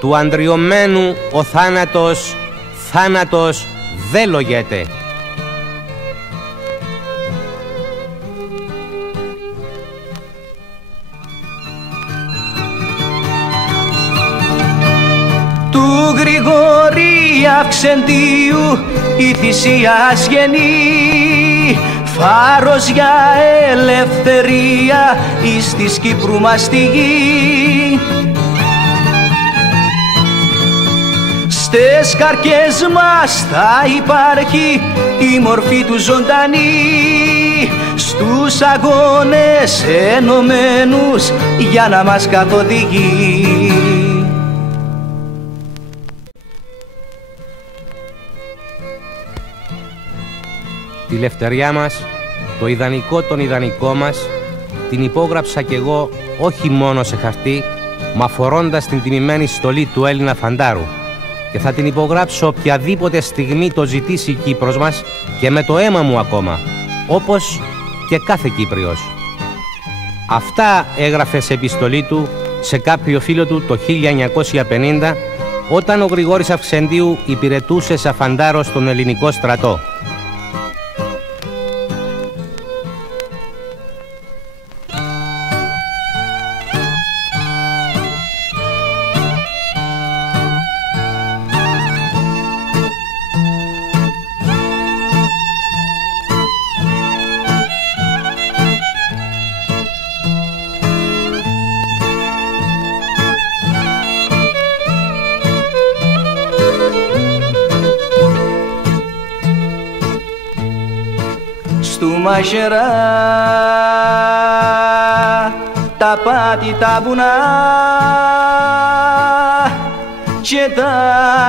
Του αντριωμένου ο θάνατος, θάνατος δε λογέται. Του Γρηγόρη Αυξεντίου η θυσίας γεννή, φάρος για ελευθερία εις της Κύπρου μας τη γη. Στες καρκές μας θα υπάρχει η μορφή του ζωντανή, στους αγώνες ενωμένους για να μας καθοδηγεί. Τη λευτεριά μας, το ιδανικό των ιδανικό μας, την υπόγραψα κι εγώ όχι μόνο σε χαρτί, μα φορώντας την τιμημένη στολή του Έλληνα φαντάρου, και θα την υπογράψω οποιαδήποτε στιγμή το ζητήσει η Κύπρος μας και με το αίμα μου ακόμα, όπως και κάθε Κύπριος. Αυτά έγραφε σε επιστολή του σε κάποιο φίλο του το 1950, όταν ο Γρηγόρης Αυξεντίου υπηρετούσε σαν φαντάρος στον ελληνικό στρατό. Στου Μαχαιρά τα πάτη τα βουνά και τα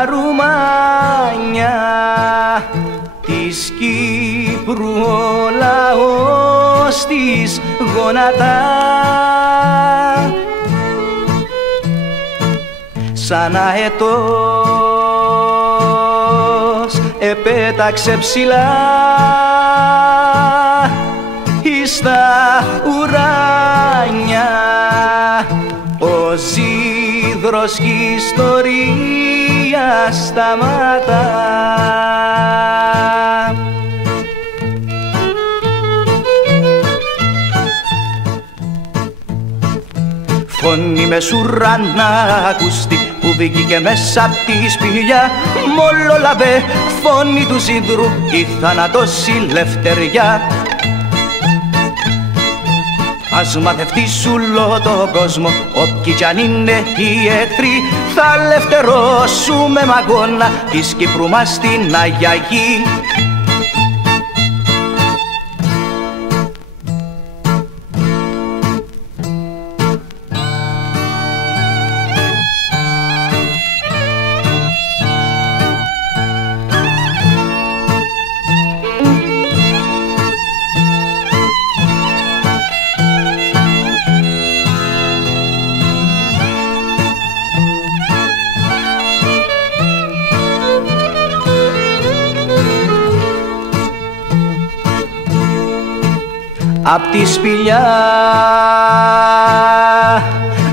ρουμάνια της Κύπρου ο λαός της γονατά. Σαν αετός επέταξε ψηλά εις τα ουράνια ο ζύδρος κι η ιστορία σταματά. Φωνή μεσουρανά ακούστη που βγήκε μέσα απ' τη σπηλιά, μόλο λαβέ φωνή του ζύδρου η θανατώση λευτεριά. Ας μαθευτείς ούλο τον κόσμο, όποιοι κι αν είναι οι εχθροί, θα ελευθερώσουμε μ' αγώνα της Κύπρου μας την Αγία Γη. Απ' τη σπηλιά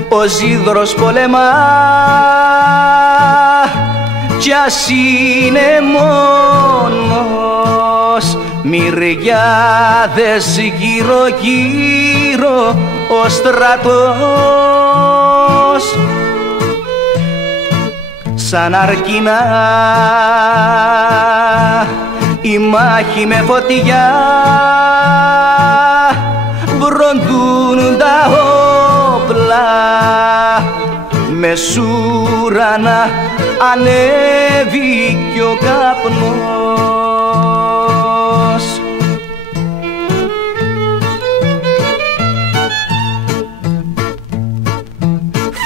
ο ζύδρος πολεμά κι ας είναι μόνος μυριάδες γύρω γύρω ο στρατός. Σαν αρκινά η μάχη με φωτιά βροντούν τα όπλα, μεσούρανα ανέβει κι ο καπνός.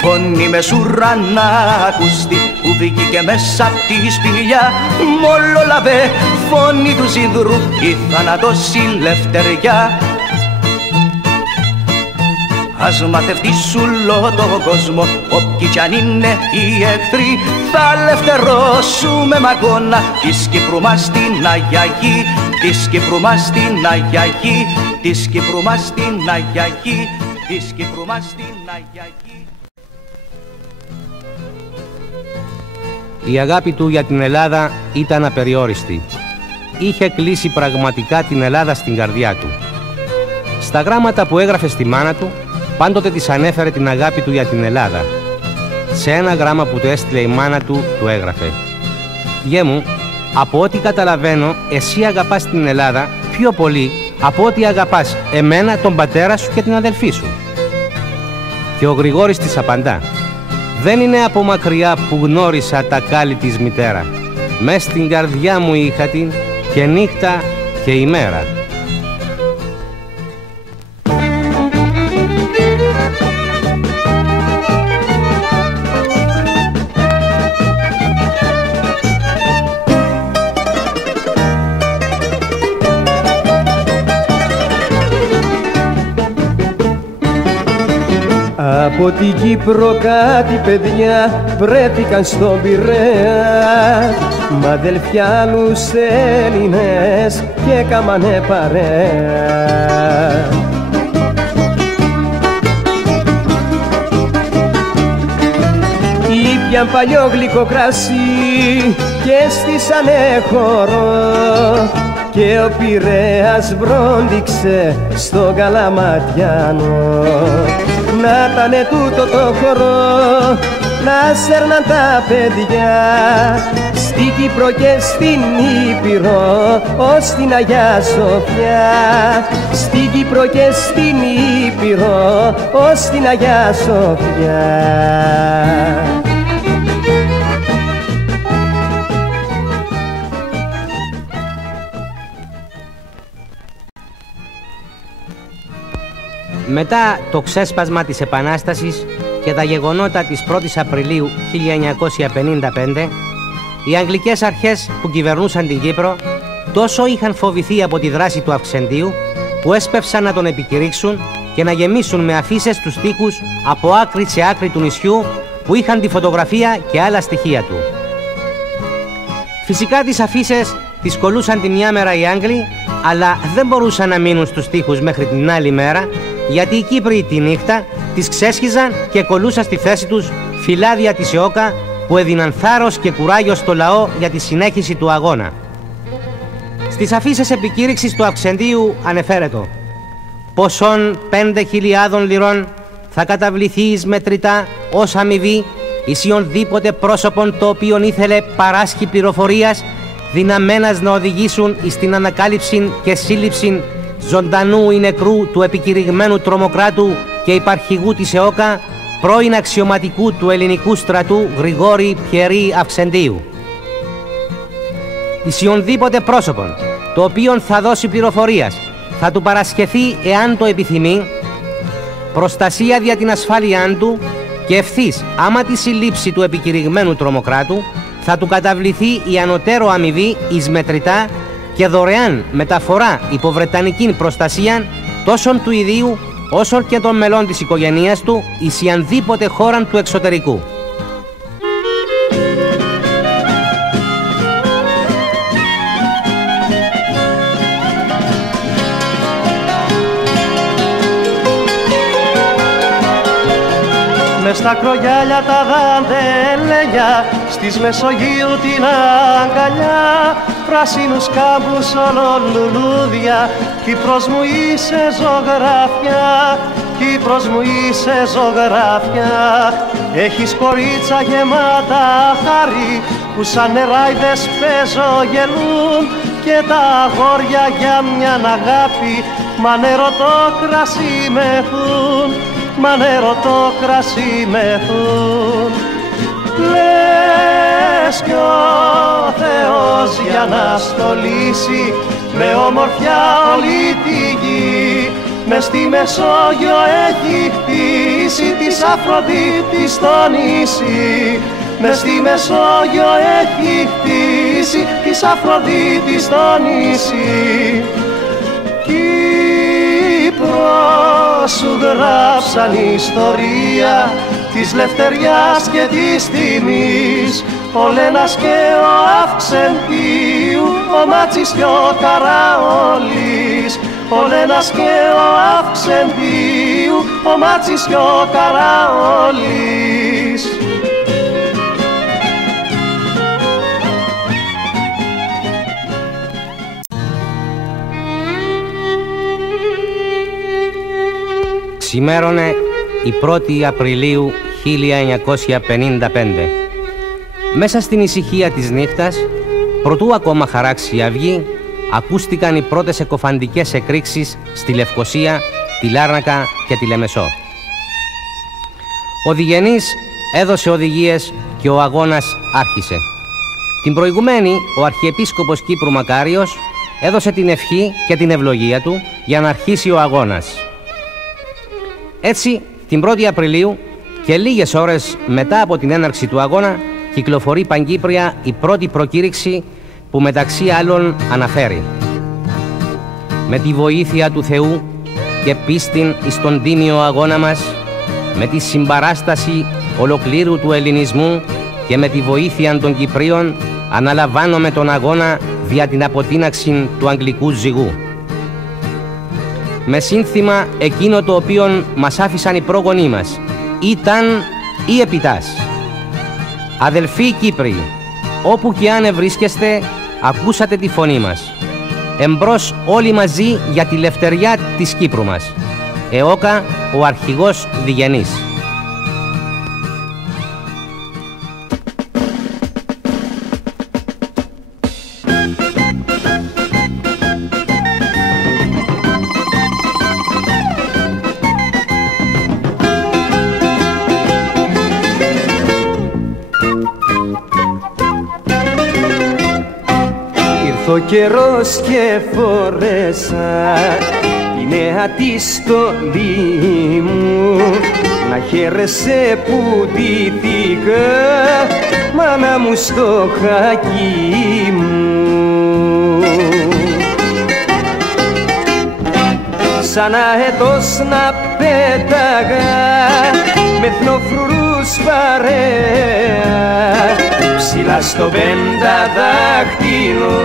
Φωνή μεσούρανα ακούστη που βγήκε μέσα απ' τη σπηλιά, μόλο λαβέ φωνή του ζύδρου η θανατώση λευτεριά. Ας μαθευτείς ούλο τον κόσμο, όποιοι κι αν είναι οι εχθροί, θα ελευθερώσουμε μ' αγώνα της Κύπρου μας την Αγία Γη, της Κύπρου μας την Αγία Γη, της Κύπρου μας την Αγία Γη, της Κύπρου μας την Αγία Γη. Η αγάπη του για την Ελλάδα ήταν απεριόριστη. Είχε κλείσει πραγματικά την Ελλάδα στην καρδιά του. Στα γράμματα που έγραφε στη μάνα του, πάντοτε της ανέφερε την αγάπη του για την Ελλάδα. Σε ένα γράμμα που του έστειλε η μάνα του, του έγραφε: «Γιέ μου, από ό,τι καταλαβαίνω, εσύ αγαπάς την Ελλάδα πιο πολύ από ό,τι αγαπάς εμένα, τον πατέρα σου και την αδελφή σου». Και ο Γρηγόρης της απαντά: «Δεν είναι από μακριά που γνώρισα τα κάλλη της μητέρα. Μες στην καρδιά μου είχα την και νύχτα και ημέρα». Από την Κύπρο κάτι παιδιά βρέθηκαν στον Πειραιά, μ' αδελφιά άλλους Έλληνες και κάμανε παρέα. Ήπιαν παλιό γλυκό κρασί και στήσανε χώρο και ο Πειραιάς βρόντιξε στον Καλαματιάνο. Να ήτανε τούτο το χώρο να σέρναν τα παιδιά στην Κύπρο και στην Ήπειρο ως την Αγιά Σοφιά. Στην Κύπρο και στην Ήπειρο ως την Αγιά Σοφιά. Μετά το ξέσπασμα της Επανάστασης και τα γεγονότα της 1ης Απριλίου 1955, οι Αγγλικές αρχές που κυβερνούσαν την Κύπρο τόσο είχαν φοβηθεί από τη δράση του Αυξεντίου που έσπευσαν να τον επικηρύξουν και να γεμίσουν με αφίσες τους τοίχους από άκρη σε άκρη του νησιού που είχαν τη φωτογραφία και άλλα στοιχεία του. Φυσικά τις αφίσες τις κολλούσαν τη μια μέρα οι Άγγλοι, αλλά δεν μπορούσαν να μείνουν στους τοίχους μέχρι την άλλη μέρα, γιατί οι Κύπροι τη νύχτα τις ξέσχιζαν και κολλούσαν στη θέση τους φυλάδια της ΕΟΚΑ που έδιναν θάρρος και κουράγιο στο λαό για τη συνέχιση του αγώνα. Στις αφίσες επικήρυξης του Αυξεντίου ανεφέρετο: «Ποσόν 5.000 λιρών θα καταβληθεί εις μετρητά ως αμοιβή εις οποιονδήποτε πρόσωπον το οποίον ήθελε παράσχει πληροφορίας δυναμένας να οδηγήσουν εις την ανακάλυψη και σύλληψη ζωντανού ή νεκρού του επικηρυγμένου τρομοκράτου και υπαρχηγού της ΕΟΚΑ, πρώην αξιωματικού του ελληνικού στρατού Γρηγόρη Πιερή Αυξεντίου. Εις οποιονδήποτε πρόσωπον το οποίον θα δώσει πληροφορίας θα του παρασχεθεί, εάν το επιθυμεί, προστασία δια την ασφάλειά του και ευθύς άμα τη συλλήψη του επικηρυγμένου τρομοκράτου θα του καταβληθεί η ανωτέρω αμοιβή εις μετρητά και δωρεάν μεταφορά υπό βρετανική προστασία τόσο του ιδίου όσο και των μελών της οικογένειας του εις ιανδήποτε χώραν του εξωτερικού». Μες στα κρογιάλια τα δαντελένια, στις Μεσογείου την αγκαλιά, πράσινους κάμπους όλων λουλούδια, Κύπρος μου είσαι ζωγραφιά, Κύπρος μου είσαι ζωγραφιά. Έχεις κορίτσα γεμάτα χάρη, που σαν νεράιδες πεζογελούν, και τα αγόρια για μιαν αγάπη, μα νερό το κρασί μεθούν, μα νερό το κρασί μεθούν. Λες κι ο Θεός για να στολίσει με ομορφιά όλη τη γη, μες στη Μεσόγειο έχει χτίσει της Αφροδίτης το νησί. Μες στη Μεσόγειο έχει χτίσει της Αφροδίτης το νησί. Κύπρο σου γράψαν ιστορία της λευτεριάς και της τιμής, ο Λένας και ο Αυξεντίου, ο Μάτσης και ο Καραόλης. Ο Λένας και ο Αυξεντίου, ο Μάτσης και ο Καραόλης. Ξημέρωνε η 1η Απριλίου 1955. Μέσα στην ησυχία της νύχτας, προτού ακόμα χαράξει η αυγή, ακούστηκαν οι πρώτες εκοφαντικές εκρήξεις στη Λευκοσία, τη Λάρνακα και τη Λεμεσό. Ο Διγενής έδωσε οδηγίες και ο αγώνας άρχισε. Την προηγουμένη, ο Αρχιεπίσκοπος Κύπρου Μακάριος έδωσε την ευχή και την ευλογία του για να αρχίσει ο αγώνας. Έτσι, την 1η Απριλίου και λίγες ώρες μετά από την έναρξη του αγώνα, κυκλοφορεί παγκύπρια η πρώτη προκήρυξη που μεταξύ άλλων αναφέρει: «Με τη βοήθεια του Θεού και πίστην εις τον τίμιο αγώνα μας, με τη συμπαράσταση ολοκλήρου του ελληνισμού και με τη βοήθεια των Κυπρίων, αναλαμβάνομαι τον αγώνα δια την αποτείναξη του αγγλικού ζυγού». Με σύνθημα εκείνο το οποίο μας άφησαν οι πρόγονοί μας, ήταν ή επιτάς. Αδελφοί Κύπροι, όπου και αν ευρίσκεστε, ακούσατε τη φωνή μας. Εμπρός όλοι μαζί για τη λευτεριά της Κύπρου μας. ΕΟΚΑ, ο αρχηγός Διγενής. Ο καιρός και φορέσα η νέα τη στολή μου, να χαίρεσαι που ντύθηκα μάνα μου στο χακί μου. Σαν αετός να πέταγα με εθνοφρουρούς παρέα, ψηλά στο πενταδάχτυλο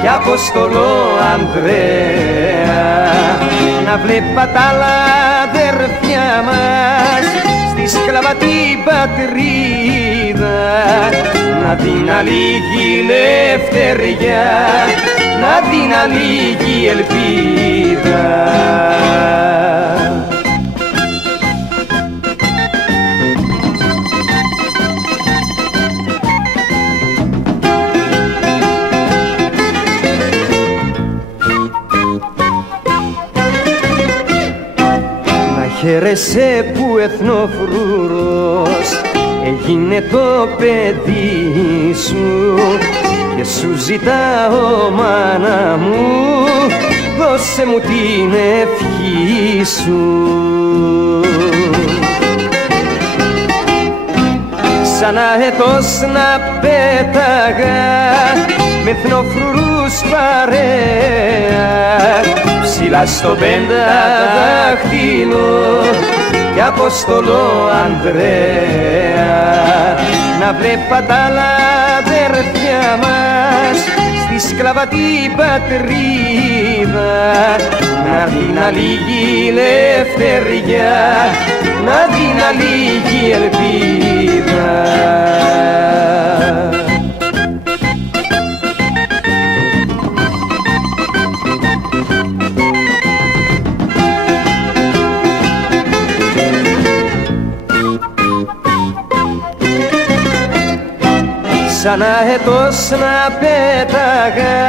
κι Απόστολο Ανδρέα, να βλέπα τα άλλα αδερφιά μας στη σκλαβατή πατρίδα, να την αλήγει ελευθεριά, να την αλήγει ελπίδα. Χαίρεσαι που εθνοφρούρος έγινε το παιδί σου και σου ζητάω μάνα μου, δώσε μου την ευχή σου. Σαν αετός να πέταγα με εθνοφρουρούς παρέα, ψηλά στο πενταδάχτυλο κι Απόστολο Ανδρέα, να βλέπα τα άλλα αδερφιά μας στη σκλαβατή πατρίδα, να την αλήγει ελευθεριά, να την αλήγει ελπίδα. Σαν αετός να πέταγα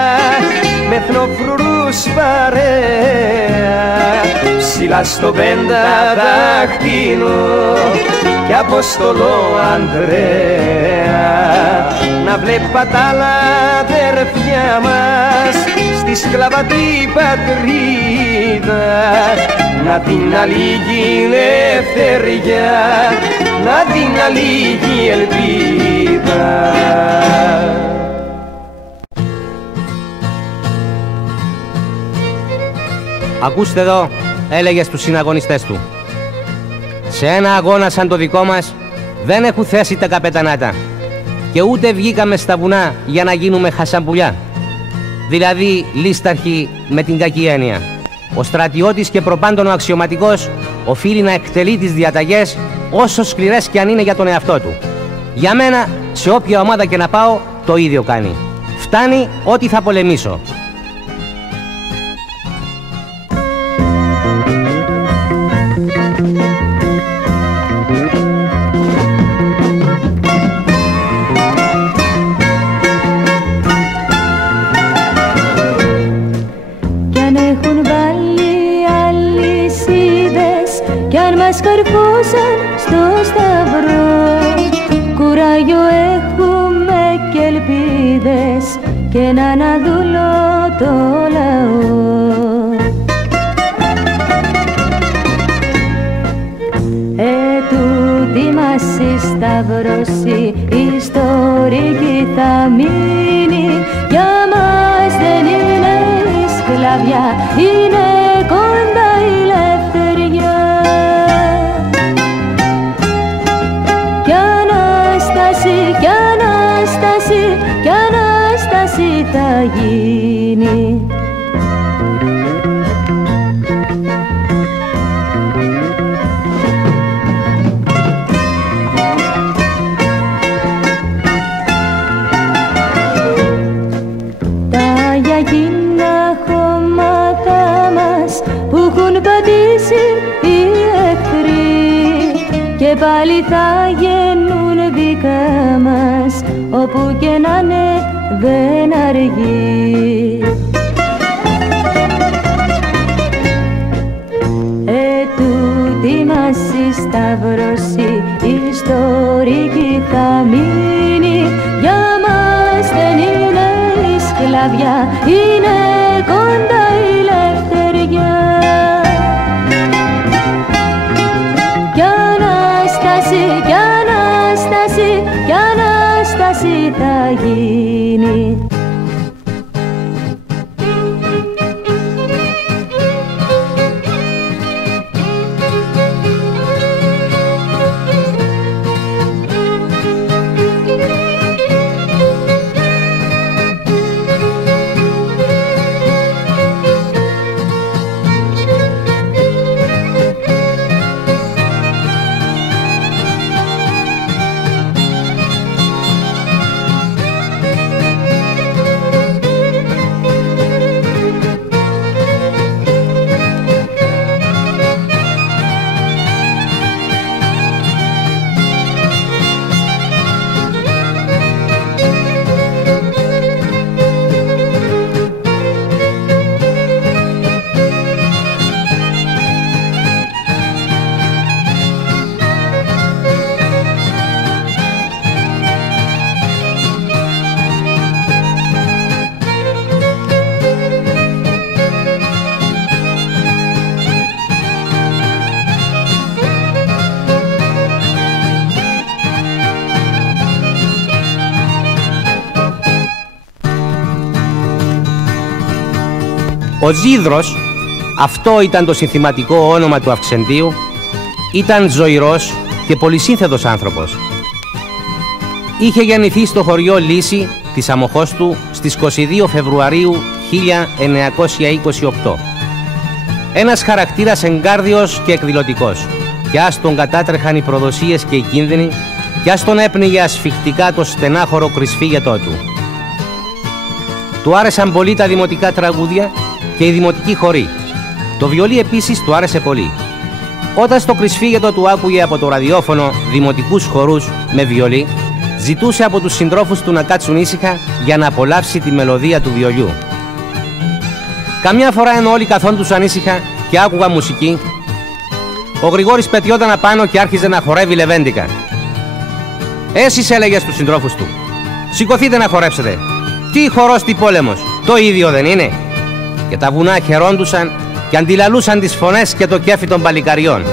με εθνοφρουρούς παρέα, ψηλά στο πενταδάχτυλο κι Απόστολο Ανδρέα, να βλέπα τα άλλα αδερφιά μας στη σκλαβατή πατρίδα, να την αλήγει ελευθεριά, να την αλήγει ελπίδα. «Ακούστε εδώ», έλεγε στους συναγωνιστές του, «σε ένα αγώνα σαν το δικό μας δεν έχουν θέση τα καπετανάτα και ούτε βγήκαμε στα βουνά για να γίνουμε χασαμπουλιά, δηλαδή λίσταρχοι με την κακή έννοια. Ο στρατιώτης και προπάντων ο αξιωματικός οφείλει να εκτελεί τις διαταγές όσο σκληρές και αν είναι για τον εαυτό του. Για μένα, σε όποια ομάδα και να πάω, το ίδιο κάνει. Φτάνει ότι θα πολεμήσω». και έναν αδούλο το λαό. Τούτη μας η σταυρωσή ιστορική θα μείνει. Για μας δεν είναι η σκλαβιά, είναι κοντά η ελευθεριά. Κι Ανάσταση, κι Ανάσταση, κι Ανάσταση θα γίνει. Οι εχθροί και πάλι θα γεννούν δικά μας, όπου και να είναι δεν αργεί. Τούτη μας η σταυρωσή ιστορική θα μείνει. Για μας δεν είναι η σκλαβιά, είναι κοντά η ελευθεριά. Κι Ανάσταση, κι Ανάσταση θα γίνει. Ο Ζίδρος, αυτό ήταν το συνθηματικό όνομα του Αυξεντίου, ήταν ζωηρός και πολυσύνθετος άνθρωπος. Είχε γεννηθεί στο χωριό Λύση της Αμοχώστου στις 22 Φεβρουαρίου 1928. Ένας χαρακτήρας εγκάρδιος και εκδηλωτικός, κι ας τον κατάτρεχαν οι προδοσίες και οι κίνδυνοι, κι ας τον έπνιγε ασφιχτικά το στενάχωρο κρυσφύγετό του. Του άρεσαν πολύ τα δημοτικά τραγούδια και οι δημοτικοί χοροί. Το βιολί επίσης του άρεσε πολύ. Όταν στο κρυσφύγετο του άκουγε από το ραδιόφωνο δημοτικούς χορούς με βιολί, ζητούσε από τους συντρόφους του να κάτσουν ήσυχα για να απολαύσει τη μελωδία του βιολιού. Καμιά φορά ενώ όλοι καθόντουσαν ήσυχα και άκουγαν μουσική, ο Γρηγόρης πετιόταν απάνω και άρχιζε να χορεύει λεβέντικα. Εσείς, έλεγε στους συντρόφους του, σηκωθείτε να χορέψετε. Τι χορός, τι πόλεμος, το ίδιο δεν είναι? Και τα βουνά χαιρόντουσαν και αντιλαλούσαν τις φωνές και το κέφι των παλικαριών.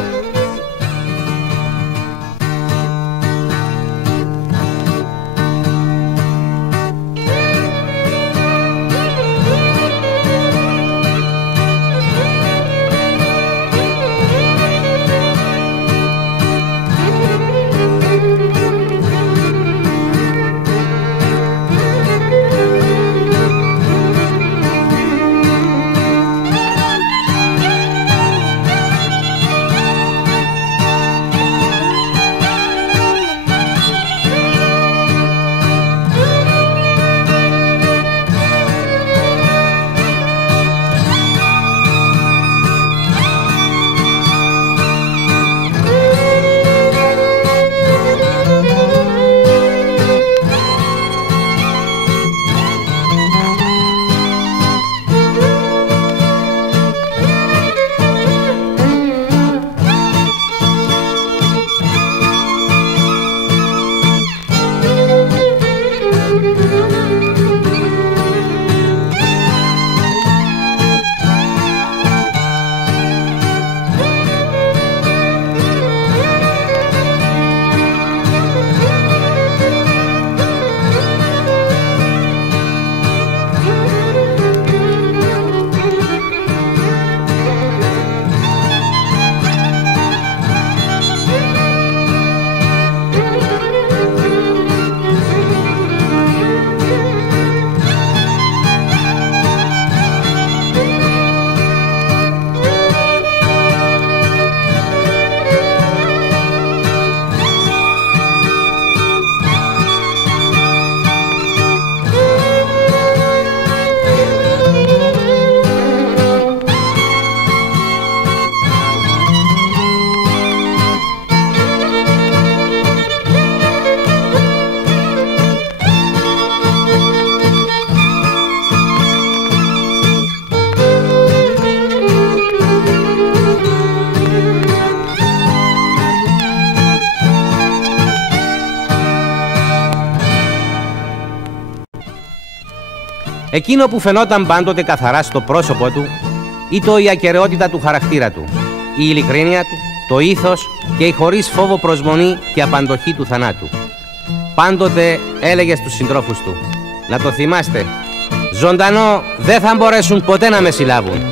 Εκείνο που φαινόταν πάντοτε καθαρά στο πρόσωπο του ήταν η ακεραιότητα του χαρακτήρα του, η ειλικρίνεια του, το ήθος και η χωρίς φόβο προσμονή και απαντοχή του θανάτου. Πάντοτε έλεγε στους συντρόφους του: να το θυμάστε, ζωντανό δεν θα μπορέσουν ποτέ να με συλλάβουν.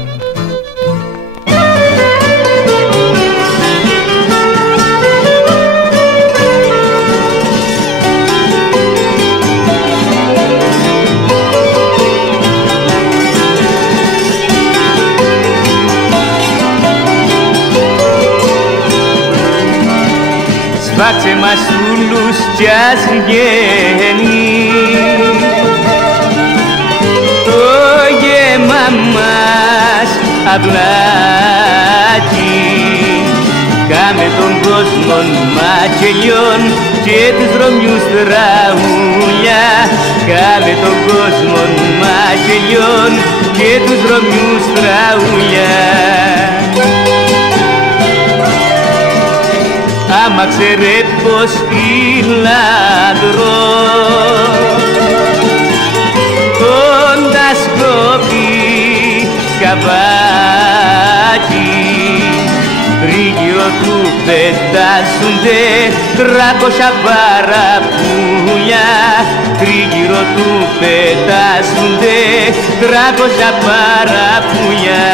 Σφάξε μας ούλους κι ας βγαίνει το γέμα μας αυλάκι. Κάμε τον κόσμο μακελιών και τους δρομιούς τραούλια. Κάμε τον κόσμο μακελιών και τους δρομιούς τραούλια. Άμα ξέρε πως λαδρώ κοντά σκόπι καβάκι, τρίγυρο του πετάσουνται 300 παραπουλιά. Τρίγυρο του πετάσουνται 300 παραπουλιά.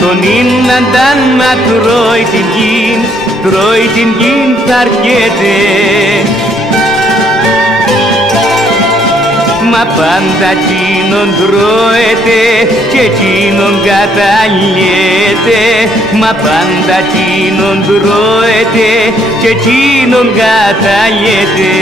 Τον ίνανταν να τρώει την γην, τρώει την γην θα αρκέται. Μα πάντα εκείνον τρώεται και εκείνον καταλιέται. Μα πάντα εκείνον τρώεται και εκείνον καταλιέται.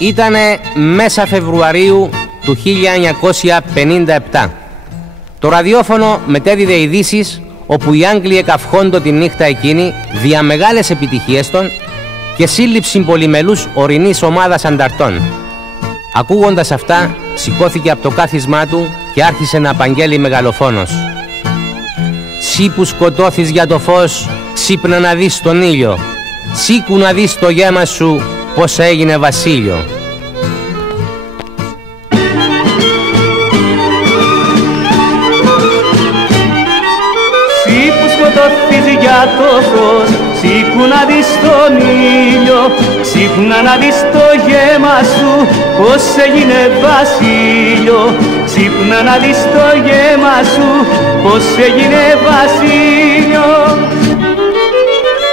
Ήτανε μέσα Φεβρουαρίου του 1957. Το ραδιόφωνο μετέδιδε ειδήσεις όπου οι Άγγλοι εκαυχόντο τη νύχτα εκείνη δια μεγάλες επιτυχίες των και σύλληψη πολυμελούς ορεινής ομάδας ανταρτών. Ακούγοντας αυτά, σηκώθηκε από το κάθισμά του και άρχισε να απαγγέλει μεγαλοφόνος: «Σύ που σκοτώθεις για το φως, ξύπνα να δεις τον ήλιο. Σήκου να δεις το γέμα σου πως έγινε βασίλειο». Σύ που σκοτώθεις για το φως, σήκου να δεις τον ήλιο. Ξύπνα να δεις το γέμα σου πως έγινε βασίλειο. Ξύπνα να δεις το γέμα σου πως έγινε βασίλειο.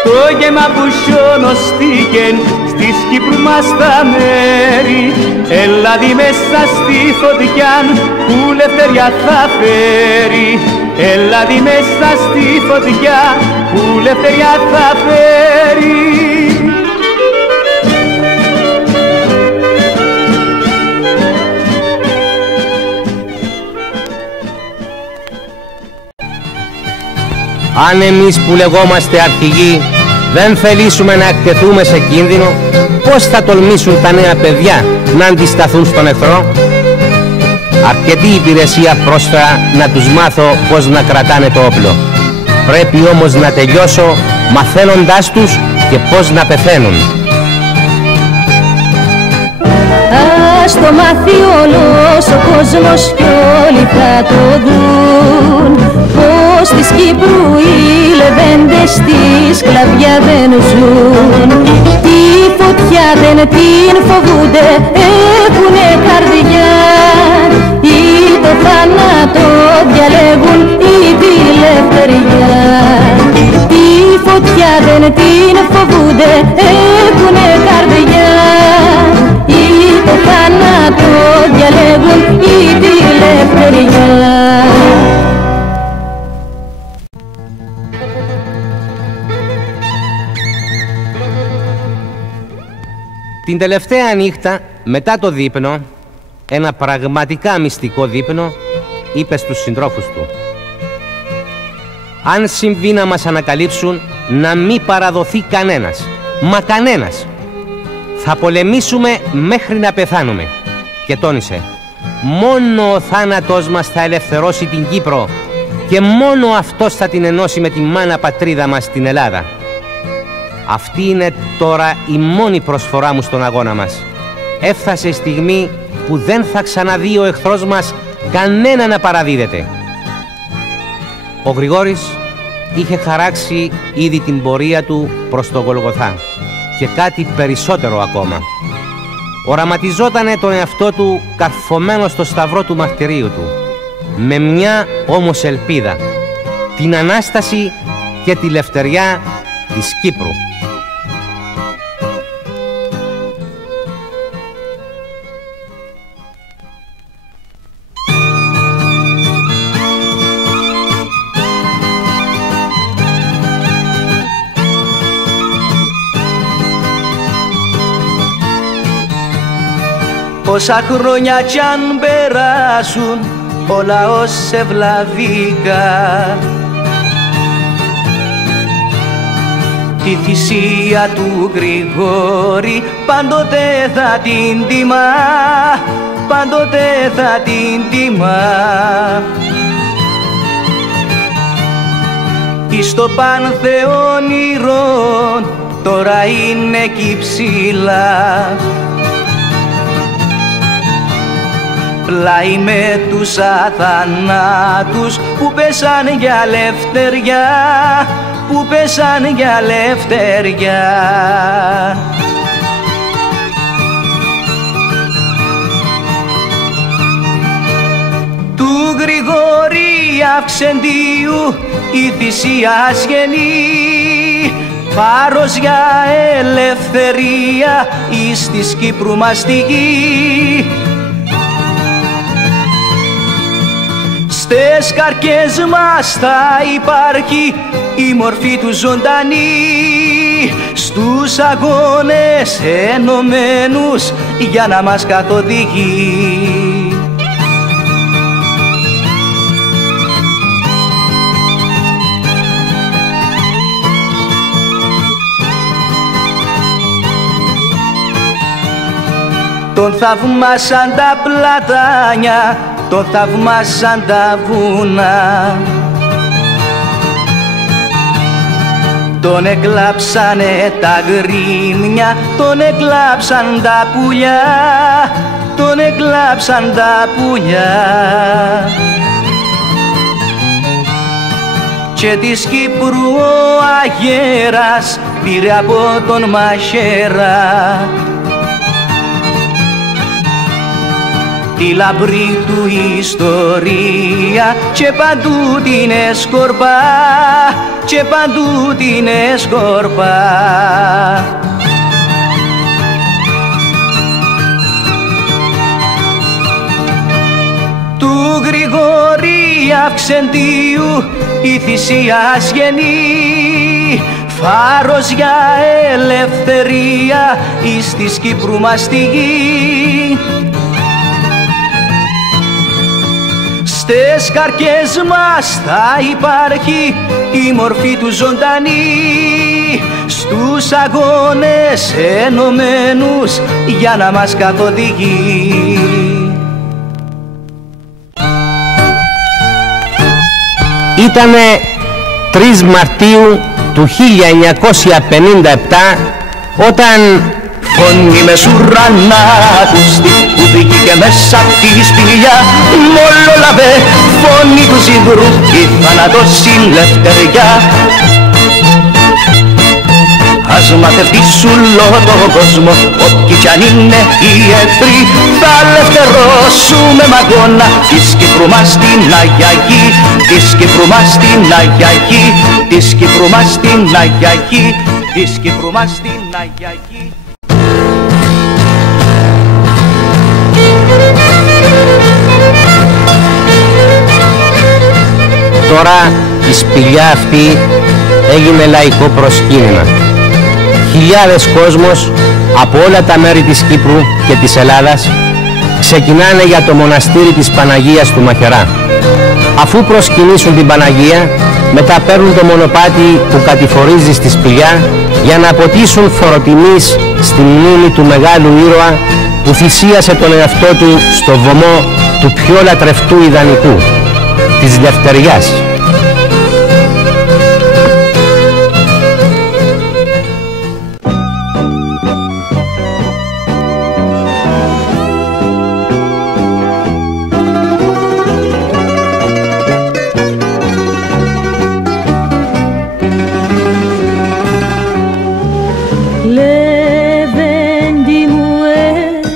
Το γέμα που χιονοστήκεν στις Κύπρου μας τα μέρη, έλα δει μέσα στη φωτιά που λευτεριά θα φέρει. έλα δει μέσα στη φωτιά που λευτεριά θα φέρει. Αν εμείς που λεγόμαστε αρχηγοί δεν θελήσουμε να εκτεθούμε σε κίνδυνο, πώς θα τολμήσουν τα νέα παιδιά να αντισταθούν στον εχθρό? Αρκετή υπηρεσία πρόσφερα να τους μάθω πώς να κρατάνε το όπλο. Πρέπει όμως να τελειώσω μαθαίνοντάς τους και πώς να πεθαίνουν. Ας το μάθει όλος ο κόσμος κι όλοι θα το δουν, πως της Κύπρου οι λεβέντες στη σκλαβιά δεν ζουν. Τη φωτιά δεν την φοβούνται, έχουνε καρδιά, ή το θάνατο διαλέγουν ή τη ελευθεριά. Τη φωτιά δεν την φοβούνται, έχουνε καρδιά, ή το θάνατο διαλέγουν ή τη ελευθεριά. Την τελευταία νύχτα, μετά το δείπνο, ένα πραγματικά μυστικό δείπνο, είπε στους συντρόφους του: αν συμβεί να μας ανακαλύψουν, να μην παραδοθεί κανένας, μα κανένας. Θα πολεμήσουμε μέχρι να πεθάνουμε. Και τόνισε: μόνο ο θάνατος μας θα ελευθερώσει την Κύπρο και μόνο αυτός θα την ενώσει με τη μάνα πατρίδα μας την Ελλάδα. Αυτή είναι τώρα η μόνη προσφορά μου στον αγώνα μας. Έφτασε η στιγμή που δεν θα ξαναδεί ο εχθρός μας κανένα να παραδίδεται. Ο Γρηγόρης είχε χαράξει ήδη την πορεία του προς το Γολγοθά και κάτι περισσότερο ακόμα. Οραματιζότανε τον εαυτό του καρφωμένο στο σταυρό του μαρτυρίου του, με μια όμως ελπίδα, την Ανάσταση και τη λευτεριά της Κύπρου. Όσα χρόνια κι αν περάσουν, ο λαός ευλαβήκα. Τη θυσία του Γρηγόρη πάντοτε θα την τιμά, πάντοτε θα την τιμά. Εις το Πάνθεον ήρων τώρα είναι εκεί ψηλά, πλάι με τους αθανάτους που πέσαν για ελευθεριά, που πέσαν για ελευθεριά. Του Γρηγόρη Αυξεντίου η θυσία ασγενή, φάρος για ελευθερία εις της Κύπρου μας τη γη. Στες καρκές μας θα υπάρχει η μορφή του ζωντανή, στους αγώνες ενωμένους για να μας καθοδηγεί. Τον θαυμάσαν τα πλατάνια, τον θαυμάσαν τα βουνά, τον εκλάψανε τα γκρίμια, τον εκλάψαν τα πουλιά, τον εκλάψαν τα πουλιά. Και της Κύπρου ο αγέρας πήρε από τον μαχαίρα τη λαμπρή του ιστορία και παντού την εσκορπά, και παντού την εσκορπά. Του Γρηγόρη Αυξεντίου η θυσίας γεννή, φάρος για ελευθερία εις της Κύπρου μας τη γη. Στες καρκές μας θα υπάρχει η μορφή του ζωντανή, στους αγώνες ενωμένους για να μας καθοδηγεί. Ήτανε 3 Μαρτίου του 1957 όταν φωνή μες ουρανά ακουστεί που βγήκε μέσα απ' τη σπηλιά, μολόλαβε φωνή του ζυγρού η θανατός η λευτεριά. Ας μαθευτήσουν όλο τον κόσμο, όποιοι κι αν είναι οι εχθροί, θα ελευθερώσουμε μ' αγώνα της Κύπρου μας την Αγία Γη, της Κύπρου μας την Αγία Γη, της Κύπρου μας την Αγία Γη, της Κύπρου μας την Αγία Γη. Τώρα η σπηλιά αυτή έγινε λαϊκό προσκύνημα. Χιλιάδες κόσμος από όλα τα μέρη της Κύπρου και της Ελλάδας ξεκινάνε για το μοναστήρι της Παναγίας του Μαχαιρά. Αφού προσκυνήσουν την Παναγία, μετά παίρνουν το μονοπάτι που κατηφορίζει στη σπηλιά για να αποτίσουν φοροτιμής στη μνήμη του μεγάλου ήρωα που θυσίασε τον εαυτό του στο βωμό του πιο λατρευτού ιδανικού, της Λευτεριάς. Λεβέντη μου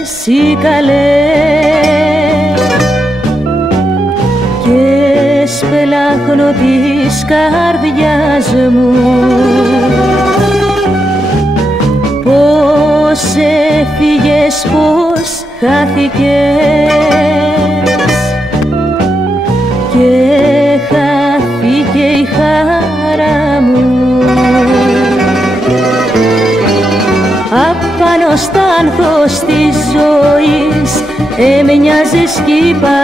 εσύ καλέ και σπελάχνω της καρδιάς μου, πως έφυγες, πως χάθηκες και χάθηκε η χαρά μου. Απάνω στα άνθος της ζωής έμοιαζες κι Παρίσι,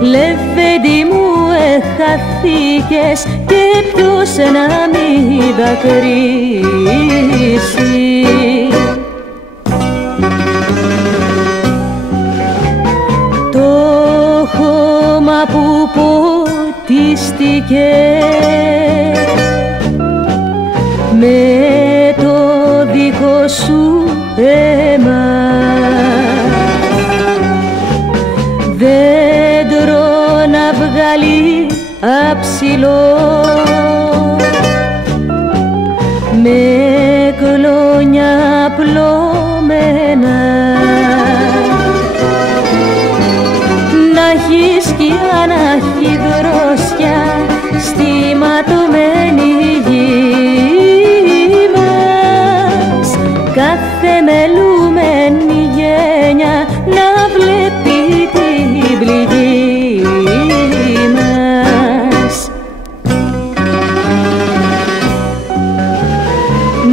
Λεβέντη μου χαθήκες και ποιος να μην δακρύσει. Το χώμα που ποτίστηκε με το δικό σου αίμα, δέντρο να βγάλει αψηλό με κλόνια απλωμένα, να έχει σκιά, να έχει δροσιά στη ματωμένη γη μας, κάθε μελούμενη γένια να βλέπει την πληγή μας.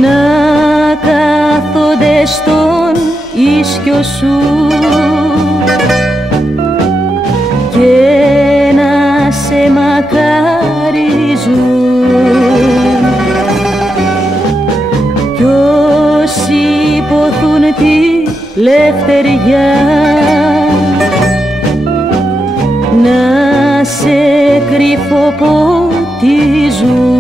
Να κάθονται στον ίσιο σου και να σε μακαρίζουν κι όσοι υποθούν τη λευτεριά να σε κρυφοποτίζουν.